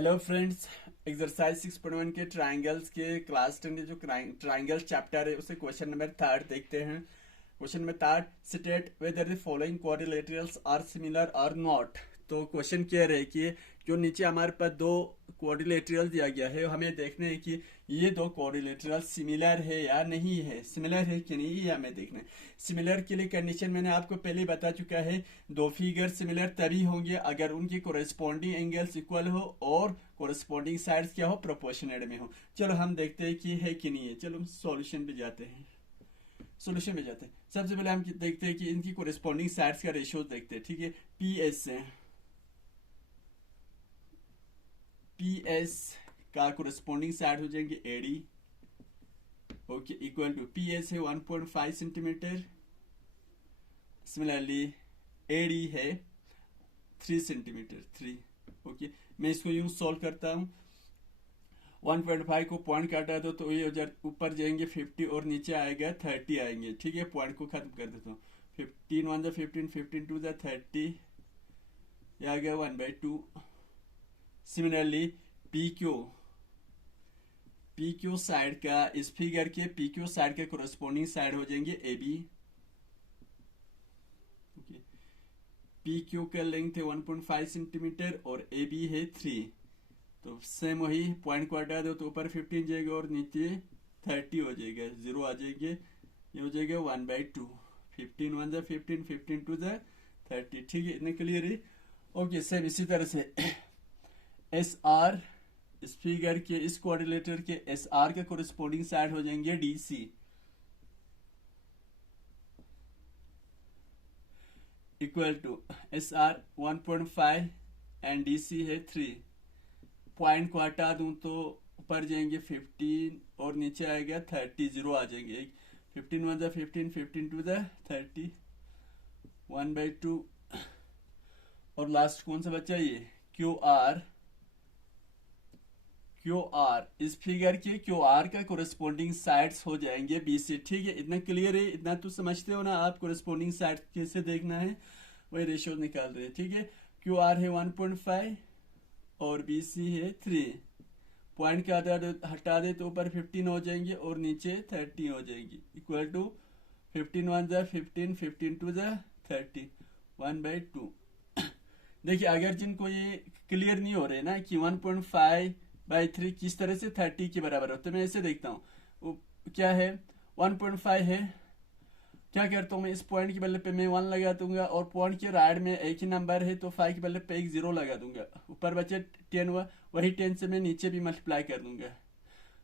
Hello friends. Exercise 6.1 के triangles के class 10 के जो ट्राइंगल्स चैप्टर है उसे क्वेश्चन नंबर 3 देखते हैं। Question number 3, state whether the following quadrilaterals are similar or not. तो क्वेश्चन कह रहे हैं कि जो नीचे हमारे पास दो क्वाड्रिलेटरल दिया गया है, हमें देखना है कि ये दो क्वाड्रिलेटरल सिमिलर है या नहीं है, सिमिलर है कि नहीं, ये हमें देखना है। सिमिलर के लिए कंडीशन मैंने आपको पहले बता चुका है, दो फिगर सिमिलर तभी होंगे अगर उनकी कोरेस्पॉन्डिंग एंगल्स इक्वल हो और कोरेस्पॉन्डिंग साइड्स क्या हो, प्रोपोर्शनल में हो। चलो हम देखते हैं कि है कि नहीं है। चलो हम सॉल्यूशन पे जाते हैं। सबसे पहले हम देखते हैं कि इनकी कोरेस्पॉन्डिंग साइड्स का रेशियो देखते हैं। ठीक है, पी एस का कोरेस्पॉन्डिंग साइड हो जाएंगे AD, okay, equal to P S है 1.5 सेंटीमीटर, सिमिलरली एडी है 3 सेंटीमीटर 3। ओके, मैं इसको यूं सॉल्व करता हूं। 1.5 को पॉइंट काटा दो तो ये ऊपर जाएंगे 50 और नीचे आएगा 30 आएंगे। ठीक है, पॉइंट को खत्म कर देता हूँ। 15 1 द 15, 15 2 द 30, ये आ गया 1/2। सिमिलरली पी क्यू साइड का, इस फिगर के पी क्यू साइड के कोरेस्पॉन्डिंग साइड हो जाएंगे ए बी। पी क्यू का लेंथ है 1.5 सेंटीमीटर और ए बी है 3। तो सेम वही पॉइंट को हटा दो तो ऊपर 15 जाएगा और नीचे 30 हो जाएगा, 0 आ जाएंगे, ये हो जाएगा 1/2। 15 1 द 15, 15 2 द 30। ठीक है, इतने क्लियर है। ओके, सेम इसी तरह से एस आर, इस फिगर के इस कोऑर्डिनेटर के एस आर के कोरेस्पॉन्डिंग साइड हो जाएंगे D C, equal to S R 1.5 and D C है 3। पॉइंट को हटा दूं तो ऊपर जाएंगे 15 और नीचे आएगा 30, 0 आ जाएंगे। 15 1 द 15, 15 2 द 30, 1/2। और लास्ट कौन सा बचा, ये क्यू आर, इस फिगर के क्यू आर का कोरेस्पॉन्डिंग साइड्स हो जाएंगे बी से। ठीक है, इतना क्लियर है, इतना तो समझते हो ना आप, कोरेस्पॉन्डिंग साइड कैसे देखना है, वही रेशियो निकाल रहे हैं। ठीक है, क्यू आर है 1.5 और बी सी है 3। पॉइंट का हटा दे तो ऊपर 15 हो जाएंगे और नीचे 30 हो जाएंगी, इक्वल टू 15 1 द 15, 15 2 द 30, 1/2। देखिए, अगर जिनको ये क्लियर नहीं हो रहे ना कि 1.5/3 किस तरह से 30 के बराबर हो, तो मैं ऐसे देखता हूँ। क्या है, 1.5 है, क्या करता हूँ मैं, इस पॉइंट के बल्ले पे मैं 1 लगा दूंगा और पॉइंट के राइट में एक ही नंबर है तो 5 के बल्ले पे एक 0 लगा दूंगा। ऊपर बचे 10 हुआ, वही 10 से मैं नीचे भी मल्टीप्लाई कर दूंगा।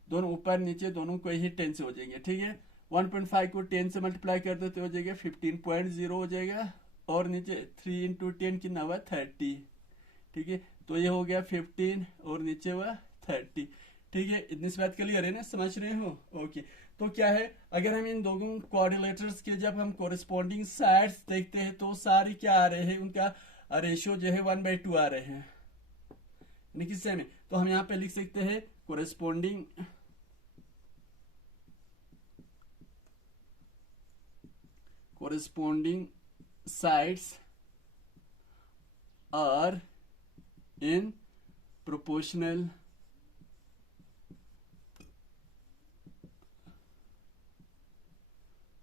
दोनों ऊपर नीचे दोनों को ही 10 से हो जाएंगे। ठीक है, 1.5 को 10 से मल्टीप्लाई कर दो तो हो जाएगा 15.0 हो जाएगा और नीचे 3 इंटू 10 कितना हुआ, 30। ठीक है, तो ये हो गया 15 और नीचे हुआ 30। ठीक है, इतनी सी बात क्लियर है ना, समझ रहे हो। ओके, तो क्या है, अगर हम इन दोनों कोऑर्डिनेटर्स के जब हम कोरेस्पॉन्डिंग साइड्स देखते हैं तो सारे क्या आ रहे हैं, उनका रेशियो जो है 1/2 आ रहे हैं, यानी कि सेम है। तो हम यहाँ पे लिख सकते हैं corresponding sides are in proportional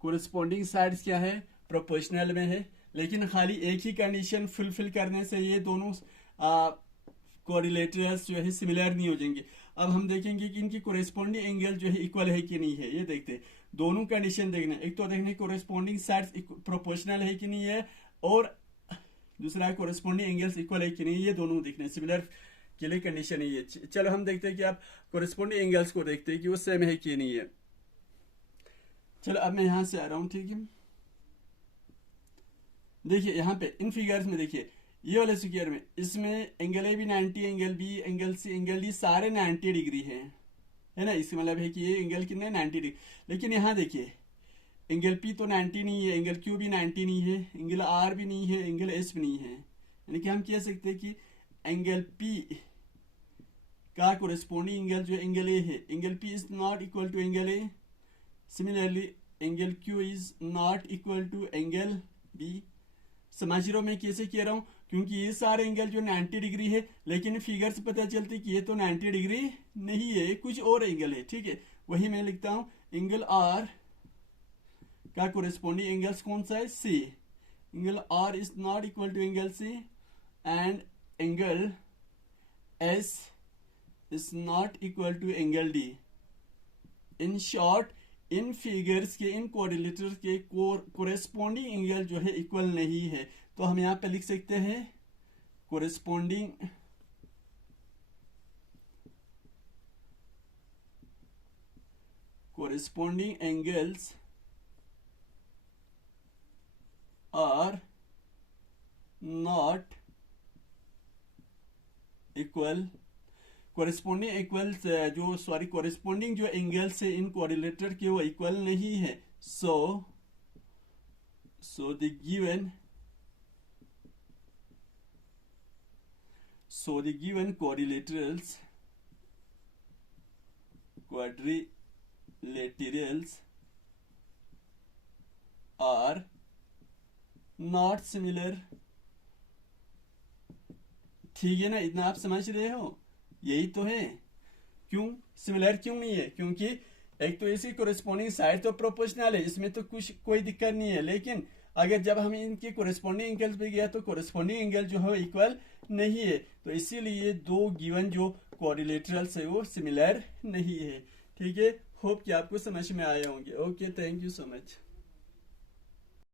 corresponding sides क्या है, प्रोपोर्शनल में है। लेकिन खाली एक ही कंडीशन फुलफिल करने से ये दोनों कोरिलेटरल्स जो है सिमिलर नहीं हो जाएंगे। अब हम देखेंगे कि इनकी कोरेस्पॉन्डिंग एंगल जो है इक्वल है कि नहीं है, ये देखते हैं। दोनों कंडीशन देखना, एक तो देखना कोरेस्पॉन्डिंग साइड्स प्रोपोर्शनल है कि नहीं है, और दूसरा कोरेस्पॉन्डिंग एंगल्स इक्वल है कि नहीं, ये दोनों देखने सिमिलर के लिए कंडीशन है ये। चलो हम देखते हैं कि आप कोरेस्पॉन्डिंग एंगल्स को देखते हैं कि वो सेम है कि नहीं है। चलो अब मैं यहां से आ रहा हूं। ठीक है, देखिए यहाँ पे इन फिगर्स में देखिए, ये वाले फिगर में इसमें एंगल ए भी 90, angle B, angle C, angle D सारे 90 डिग्री है ना। इसका मतलब है कि ये एंगल कितने 90 डिग्री। लेकिन यहाँ देखिए, एंगल पी तो 90 नहीं है, एंगल क्यू भी 90 नहीं है, एंगल आर भी नहीं है, एंगल एस भी नहीं है। यानी कि हम कह सकते हैं कि एंगल पी का कोरेस्पॉन्डिंग एंगल जो एंगल ए है, angle P is not equal to angle A. Similarly angle Q is not equal to angle B. समझ रहे हो मैं कैसे कह रहा हूं? क्योंकि ये सारे एंगल जो 90 डिग्री है, लेकिन फिगर से पता चलती कि ये तो 90 डिग्री नहीं है, कुछ और एंगल है। ठीक है, वही मैं लिखता हूं, एंगल आर का कोरेस्पोंडिंग एंगल्स कौन सा है? C. Angle R is not equal to angle C and angle S is not equal to angle D. In short, in figures के, इन कोऑर्डिनेटर्स के कोरेस्पोंडिंग एंगल जो है इक्वल नहीं है। तो हम यहां पे लिख सकते हैं corresponding angles are not equal. Corresponding जो एंगल्स है इन कोऑर्डिनेटर के वो इक्वल नहीं है। So the given quadrilaterals are not similar। ठीक है ना, इतना आप समझ रहे हो? यही तो है। क्यों सिमिलर क्यों नहीं है? क्योंकि एक तो इसकी कोरेस्पोंडिंग साइड तो प्रोपोर्शनल है, इसमें तो कुछ कोई दिक्कत नहीं है, लेकिन अगर जब हम इनके कोरेस्पोंडिंग एंगल्स पे गया तो कोरेस्पोंडिंग एंगल जो है इक्वल नहीं है। तो इसीलिए दो गिवन जो कोऑर्डिनेटर्स है वो सिमिलर नहीं है। ठीक है, होप कि आपको समझ में आए होंगे। Okay, thank you so much.